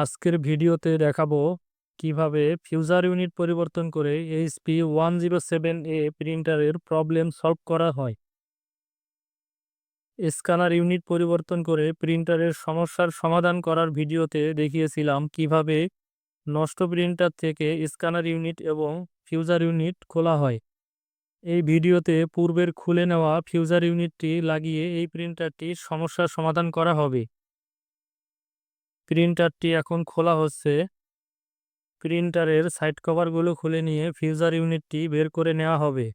আজকের ভিডিওতে দেখাবো কীভাবে ফিউজার ইউনিট পরিবর্তন করে HP one zero seven A প্রিন্টারের problem solve করা হয়। স্ক্যানার ইউনিট পরিবর্তন করে প্রিন্টারের সমস্যার সমাধান করার ভিডিওতে দেখিয়েছিলাম কীভাবে নষ্ট প্রিন্টার থেকে স্ক্যানার ইউনিট এবং ফিউজার ইউনিট খোলা হয়। এই ভিডিওতে পূর্বের খুলে নেওয়া ফিউজার ইউনিটটি লাগিয়ে এই প্রিন্টারটির সমস্যার সমাধান করা হবে। প্রিন্টারটি এখন খোলা হচ্ছে। প্রিন্টারের সাইড কভারগুলো খুলে নিয়ে ফিউজার ইউনিটটি বের করে নেওয়া হবে।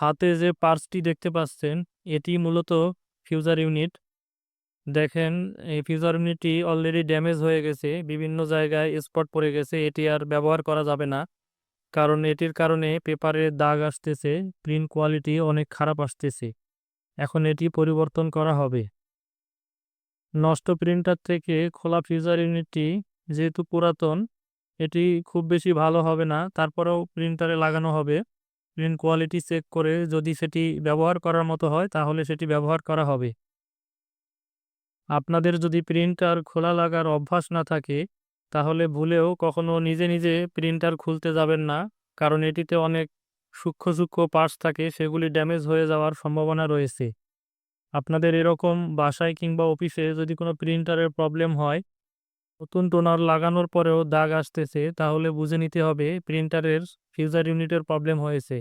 হাতে যে পার্সটি দেখতে পাচ্ছেন, এটি মূলত ফিউজার ইউনিট। দেখেন, এই ফিউজার ইউনিটটি অলরেডি ড্যামেজ হয়ে গেছে, বিভিন্ন জায়গায় স্পট পড়ে গেছে, এটি আর ব্যবহার করা যাবে না। কারণ এটির কারণে পেপারে দাগ আসতেছে প্রিন্ট কোয়ালিটি অনেক খারাপ আসতেছে। এখন এটি পরিবর্তন করা হবে। নষ্ট প্রিন্টার থেকে খোলা ফিউজার ইউনিটটি যেহেতু পুরাতন, এটি খুব বেশি ভালো হবে না, তারপরেও প্রিন্টারে লাগানো হবে। প্রিন্ট কোয়ালিটি চেক করে যদি সেটি ব্যবহার করার মতো হয়, তাহলে সেটি ব্যবহার করা হবে। আপনাদের যদি প্রিন্টার খোলা লাগার অভ্যাস না থাকে, তাহলে ভুলেও কখনো নিজে নিজে প্রিন্টার খুলতে যাবেন না, কারণ এটিতে অনেক সূক্ষ্ম সূক্ষ্ম পার্টস থাকে, সেগুলি ড্যামেজ হয়ে যাওয়ার সম্ভাবনা রয়েছে। আপনাদের এরকম বাসায় কিংবা অফিসে যদি কোনো প্রিন্টারের প্রবলেম হয়, নতুন টোনার লাগানোর পরেও দাগ আসতেছে, তাহলে বুঝে নিতে হবে প্রিন্টারের ফিউজার ইউনিটের প্রবলেম হয়েছে।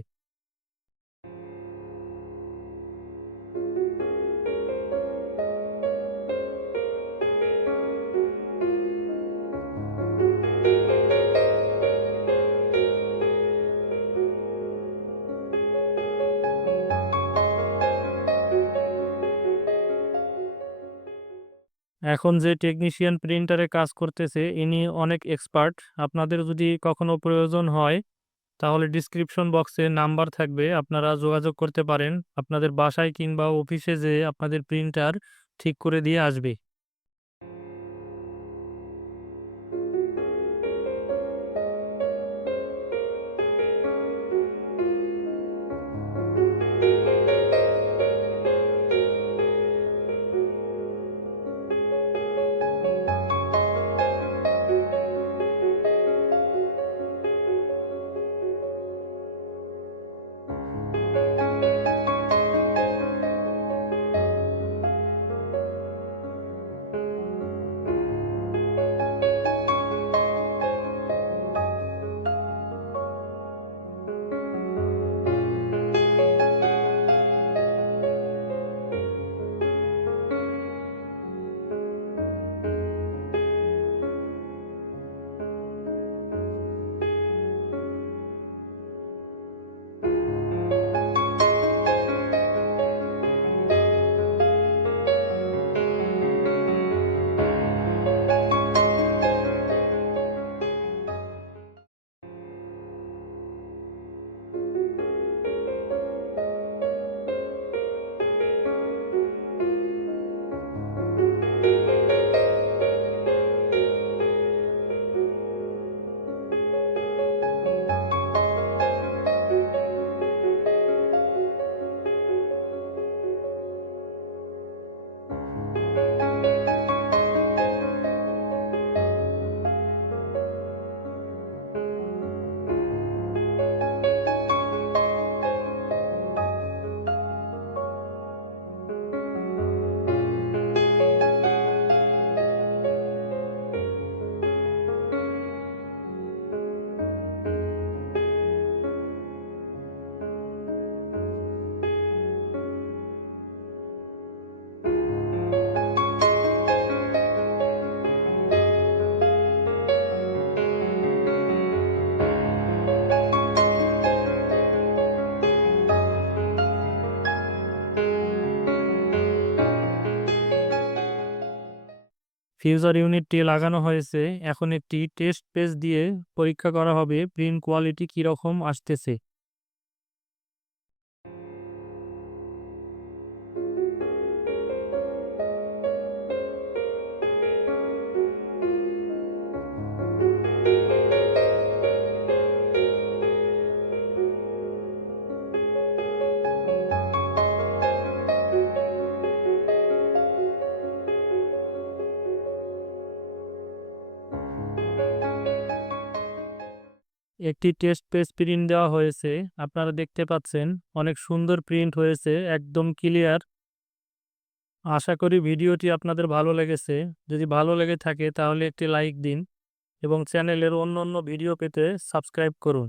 এখন যে টেকনিশিয়ান প্রিন্টারে কাজ করতেছে, ইনি অনেক এক্সপার্ট আপনাদের যদি কখনো প্রয়োজন হয় তাহলে ডিসক্রিপশন বক্সে নাম্বার থাকবে, আপনারা যোগাযোগ করতে পারেন। আপনাদের বাসায় কিংবা অফিসে যে আপনাদের প্রিন্টার ঠিক করে দিয়ে আসবে। ফিউজার ইউনিটটি লাগানো হয়েছে। এখন একটি টেস্ট পেজ দিয়ে পরীক্ষা করা হবে প্রিন্ট কোয়ালিটি কীরকম আসতেছে। একটি টেস্ট পেজ প্রিন্ট দেওয়া হয়েছে। আপনারা দেখতে পাচ্ছেন, অনেক সুন্দর প্রিন্ট হয়েছে, একদম ক্লিয়ার আশা করি ভিডিওটি আপনাদের ভালো লেগেছে। যদি ভালো লেগে থাকে, তাহলে একটি লাইক দিন এবং চ্যানেলের অন্য অন্য ভিডিও পেতে সাবস্ক্রাইব করুন।